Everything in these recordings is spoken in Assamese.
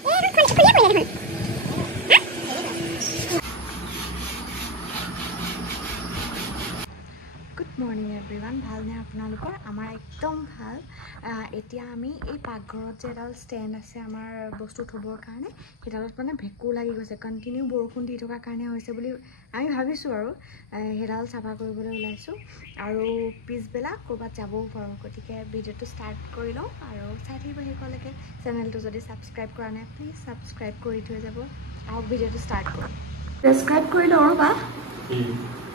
Good morning everyone. ভাল নে আপোনালোকৰ? আমাৰ একদম ভাল। এতিয়া আমি এই পাকঘৰত যে এডাল ষ্টেণ্ড আছে আমাৰ বস্তু থবৰ কাৰণে, সেইডালত মানে ভেঁকুৰ লাগি গৈছে। কণ্টিনিউ বৰষুণ দি থকাৰ কাৰণে হৈছে বুলি আমি ভাবিছোঁ আৰু সেইডাল চাফা কৰিবলৈ ওলাইছোঁ আৰু পিছবেলা ক'ৰবাত যাবও পাৰোঁ। গতিকে ভিডিঅ'টো ষ্টাৰ্ট কৰি লওঁ আৰু চাই থাকিব শেষলৈকে। চেনেলটো যদি ছাবস্ক্ৰাইব কৰা নাই প্লিজ ছাবস্ক্ৰাইব কৰি থৈ যাব। আৰু ভিডিঅ'টো ষ্টাৰ্ট কৰোঁ। ছাবস্ক্ৰাইব কৰি লওঁ ৰ'বা।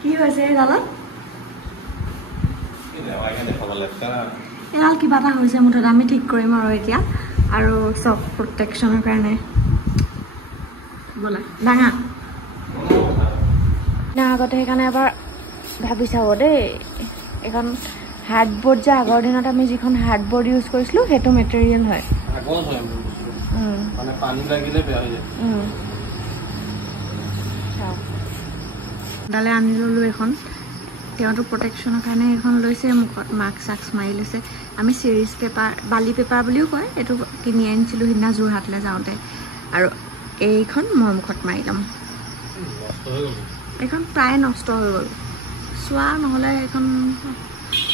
কি হৈছে সেইডালত? এডাল কিবা এটা হৈছে মুঠতে আমি ঠিক কৰিম আৰু এতিয়া। আৰু চব প্ৰটেকশ্যনৰ কাৰণে ব'লা ডাঙা না আগতে সেইকাৰণে এবাৰ ভাবি চাব দেই। এখন হাৰ্ডবৰ্ড যে আগৰ দিনত আমি যিখন হাৰ্ডবৰ্ড ইউজ কৰিছিলোঁ সেইটো মেটেৰিয়েল হয়। ডালে আনি ল'লোঁ এখন। তেওঁতো প্ৰটেকশ্যনৰ কাৰণে এইখন লৈছে, মুখত মাস্ক চাস্ক মাৰি লৈছে। আমি চিৰিজ পেপাৰ বালি পেপাৰ বুলিও কয়, এইটো কিনি আনিছিলোঁ সিদিনা যোৰহাটলৈ যাওঁতে। আৰু এইখন মই মুখত মাৰি ল'ম। এইখন প্ৰায় নষ্ট হৈ গ'ল, চোৱা নহ'লে এইখন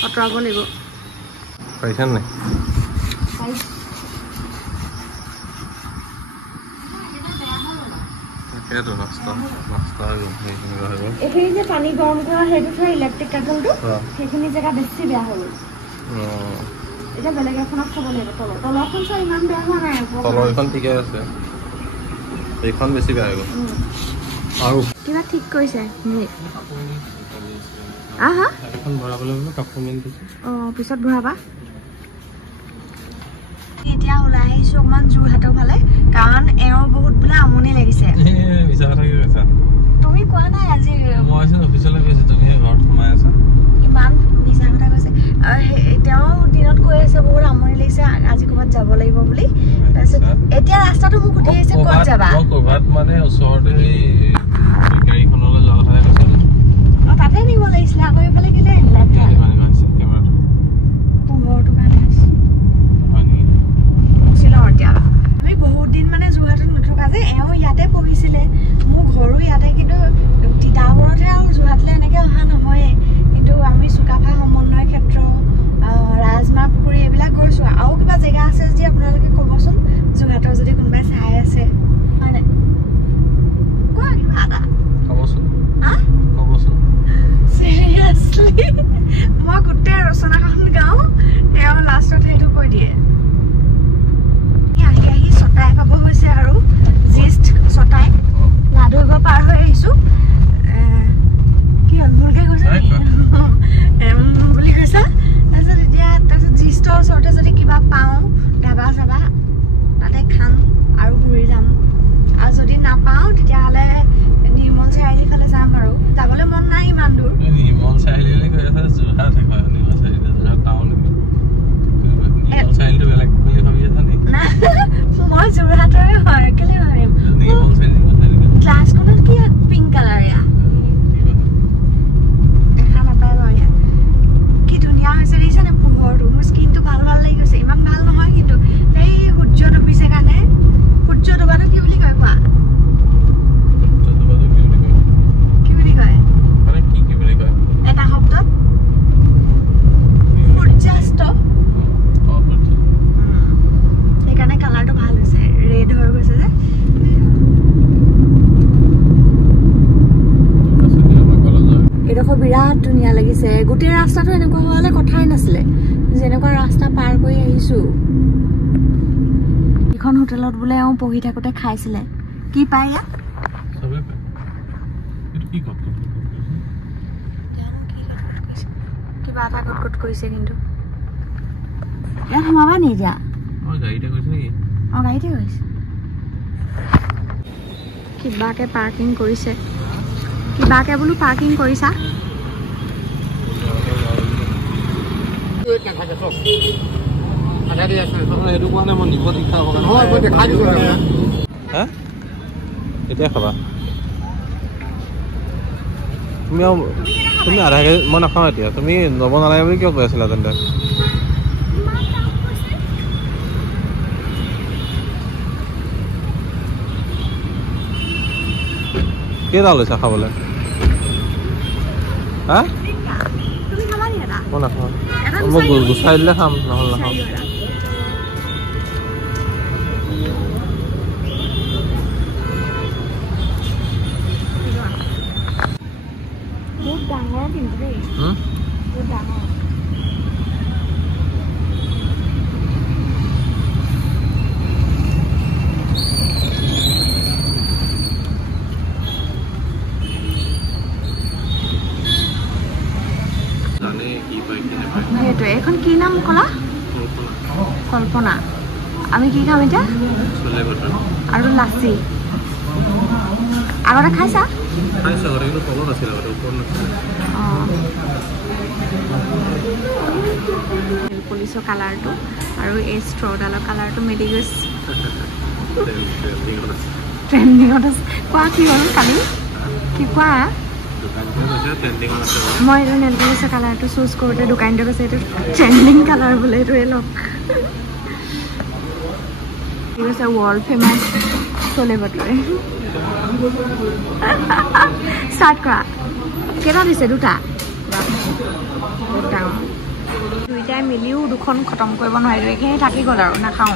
আঁতৰাব লাগিব। এইখিনি যে পানী গৰম কৰা সেইটো থোৱা ইলেক্ট্ৰিক কেটলটো, সেইখিনি জেগা বেছি বেয়া হৈ গ'ল। এতিয়া বেলেগ এখনত থ'ব লাগিব। তলৰখন চোৱা ইমান বেয়া হোৱা নাই, তলৰখন ঠিকে আছে, এইখন বেছি বেয়া হৈ গ'ল। আৰু কিবা ঠিক কৰিছে পিছত ভৰাবা। এতিয়া ওলাই আহিছোঁ অকণমান যোৰহাটৰ ফালে, কাৰণ এওঁ বহুত বোলে আমনি লাগিছে। তুমি কোৱা নাই আজি ইমান মিছা কথা কৈছে। তেওঁ দিনত কৈ আছে বহুত আমনি লাগিছে, আজি ক'ৰবাত যাব লাগিব বুলি। তাৰপিছত এতিয়া ৰাস্তাটো মোক সুধি আহিছে ক'ত যাবা। তাতে নিব লাগিছিলে, আকৌ এইফালে কেলে আহিলা? পোহৰটো কাৰণে আমি বহুত দিন মানে যোৰহাটত নথকা যে, এওঁ ইয়াতে পঢ়িছিলে, মোৰ ঘৰো ইয়াতে, কিন্তু তিতাবৰতহে আৰু যোৰহাটলৈ এনেকৈ অহা নহয়ে। কিন্তু আমি চুকাফা সমন্বয় ক্ষেত্ৰ, ৰাজমাহ পুখুৰী এইবিলাক গৈছোঁ। আৰু কিবা জেগা আছে যদি আপোনালোকে ক'বচোন, যোৰহাটৰ যদি কোনোবাই চাই আছে, হয় নাই? কোৱা কিবা এটা ক'বচোন। চিৰিয়াছলি মই গোটেই ৰচনাখন গাওঁ, তেওঁ লাষ্টত সেইটো কৈ দিয়ে। আহি আহি চটাই পাব হৈছে আৰু জিষ্ট চটাই লাডুঘৰ পাৰ হৈ আহিছোঁ। কি হ'ল ভুলকৈ কৈছা বুলি কৈছা? তাৰপিছত জিষ্টৰ ওচৰতে যদি কিবা পাওঁ ধাবা চাবা তাতে খাম আৰু ঘূৰি যাম। আৰু যদি নাপাওঁ তেতিয়াহ'লে নিৰ্মল চাৰিআলি ফালে যাম। আৰু যাবলৈ মন নাই ইমান দূৰ। নিৰ্মল চাৰিআলি যোৰহাট মই যোৰহাটৰে হয়, কেলে ভাবিম? ক্লাছখনত কি পিংক কালাৰ এয়া দেখা নাপায় বাৰু। ইয়াত কি ধুনীয়া হৈছে দেখিছেনে পোহৰটো? মোৰ স্কিনটো ভাল ভাল লাগি গৈছে। ইমান ভাল নহয় কিন্তু সেই সূৰ্য ডুবিছে কাৰণে। সূৰ্য ডুবাটো কি বুলি কয় কোৱা? কি বুলি কয় এটা শব্দত? সূৰ্যাস্ত। সেইকাৰণে কালাৰটো ভাল হৈছে, ৰেড হৈ গৈছে যে। এইডোখৰ বিৰাট ধুনীয়া লাগিছে। গোটেই ৰাস্তাটো এনেকুৱা হ'লে কথাই নাছিলে, যেনেকুৱা ৰাস্তা পাৰ কৰি আহিছোঁ। এইখন হোটেলত বোলে এওঁ পঢ়ি থাকোঁতে খাইছিলে। কি পায় ইয়াত? কিবা এটা কট কৰিছে কিন্তু ইয়াত সোমাবা নি এতিয়া? গাড়ীতে গৈছে নেকি? গাড়ীতে গৈছে। কিবাকে পাৰ্কিং কৰিছে, কিবাকে বোলো পাৰ্কিং কৰিছা। এতিয়া খাবা তুমি আধা কেজি? মই নাখাওঁ এতিয়া। তুমি ল'ব নালাগে বুলি কিয় কৈ আছিলা তেন্তে? কেইটা লৈছা খাবলৈ হা তুমি খাবা নি এটা মই নাখাওঁ মই গুচাই দিলে খাম নহ'লে নাখাওঁ বহুত ডাঙৰ কিন্তু দেই বহুত ডাঙৰ সেইটোৱে এখন কি নাম ক'লা কল্পনা আমি কি খাম এতিয়া আৰু লাচি আগতে খাইছা পুলিচৰ কালাৰটো আৰু এই ষ্ট্ৰডালৰ কালাৰটো মিলি গৈছে ট্ৰেণ্ডিঙত আছে কোৱা কি হ'ল কালি কি কোৱা মই এইটো নেল পলিচৰ কালাৰটো চুজ কৰোঁতে দোকানটো কৈছে এইটো ট্ৰেণ্ডিং কালাৰ বোলে এইটোৱে লওক ঠিক আছে ৱৰ্ল্ড ফেমাছ চলে ভটোৰে ষ্টাৰ্ট কৰা কেইটা দিছে দুটা বহুত ডাঙৰ দুইটাই মিলিও দুখন খতম কৰিব নোৱাৰিলোঁ এইখিনি থাকি গ'ল আৰু নাখাওঁ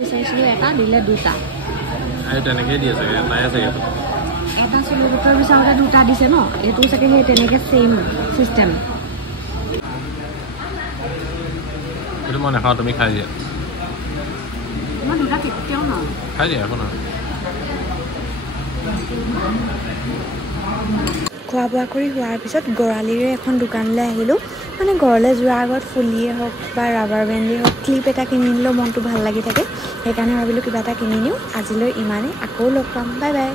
বিচাৰিছিলোঁ এটা দিলে দুটা তেনেকেই দিয়ে চাগে এটাই চাগে এটা চলে ভটোৰ বিচাৰোঁতে দুটা দিছে ন এইটো চাগে সেই তেনেকৈ ছেইম চিষ্টেম সেইটো মই নাখাওঁ তুমি খাই দিয়া মই দুটা কেতিয়াও ন খাই দিয়া একো নহয় খোৱা বোৱা কৰি হোৱাৰ পিছত গড়ালিৰে এখন দোকানলৈ আহিলোঁ মানে ঘৰলৈ যোৱাৰ আগত ফুলিয়ে হওক বা ৰাবাৰ বেণ্ডেই হওক ক্লিপ এটা কিনি নিলেও মনটো ভাল লাগি থাকে সেইকাৰণে ভাবিলোঁ কিবা এটা কিনি নিওঁ আজিলৈ ইমানেই আকৌ লগ পাম বাই বাই